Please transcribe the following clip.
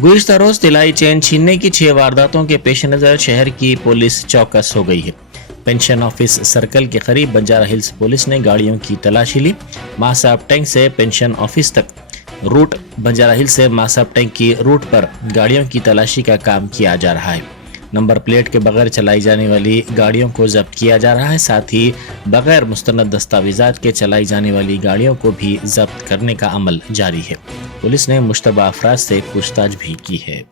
गुज़िश्ता रोज तिलाई chain छीनने की 6 वारदातों के पेश नज़र शहर की पुलिस चौकस हो गई है। पेंशन ऑफिस सर्कल के करीब बंजारा हिल्स पुलिस ने गाड़ियों की तलाशी ली। मासाब टैंक से पेंशन ऑफिस तक रूट बंजारा हिल्स से मासाब टैंक की रूट पर गाड़ियों की तलाशी का काम किया जा रहा है। नंबर प्लेट के बगैर चलाई जाने वाली गाड़ियों को जब्त किया जा रहा है। साथ ही बगैर मुस्तनद दस्तावेजात के चलाई जाने वाली गाड़ियों को भी जब्त करने का अमल जारी है। पुलिस ने मुश्तबा अफराद से पूछताछ भी की है।